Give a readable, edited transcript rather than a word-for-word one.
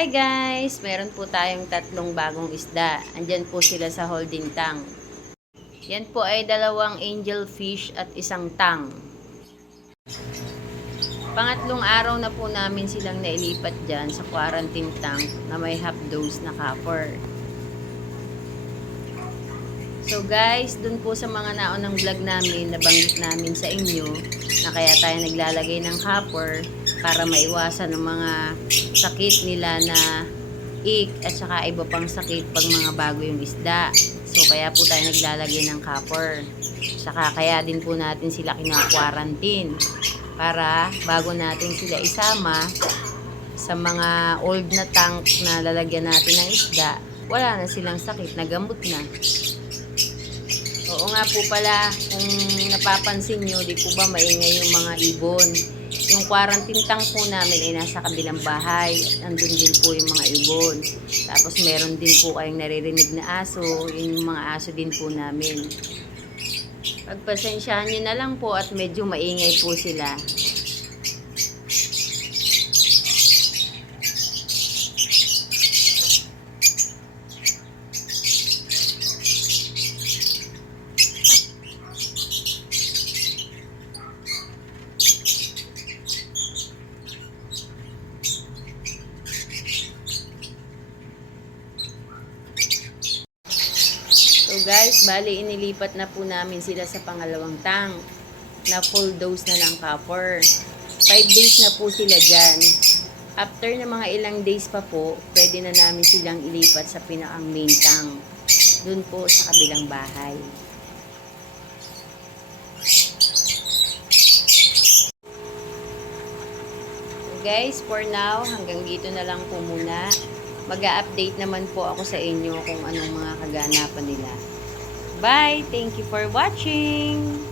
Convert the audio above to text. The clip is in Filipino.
Hi guys! Meron po tayong tatlong bagong isda. Andyan po sila sa holding tank. Yan po ay dalawang angelfish at isang tang. Pangatlong araw na po namin silang nailipat dyan sa quarantine tank na may half dose na copper. So guys, dun po sa mga naunang vlog namin, nabanggit namin sa inyo na kaya tayo naglalagay ng copper para maiwasan ng mga sakit nila na ick at saka iba pang sakit pag mga bago yung isda. So kaya po tayo naglalagay ng copper. Saka kaya din po natin sila kina-quarantine para bago natin sila isama sa mga old na tank na lalagyan natin ng isda, wala na silang sakit, nagamot na. Oo nga po pala, kung napapansin nyo, di po ba maingay yung mga ibon. Yung quarantine tank po namin ay nasa kabilang bahay. Nandun din po yung mga ibon. Tapos meron din po kayong naririnig na aso. Yung mga aso din po namin. Pagpasensyahan nyo na lang po at medyo maingay po sila. So guys, bali inilipat na po namin sila sa pangalawang tank na full dose na ng copper. 5 days na po sila dyan. After na mga ilang days pa po, pwede na namin silang ilipat sa pinakang main tank. Dun po sa kabilang bahay. So guys, for now, hanggang dito na lang po muna. Mag-a-update naman po ako sa inyo kung anong mga kaganapan nila. Bye! Thank you for watching!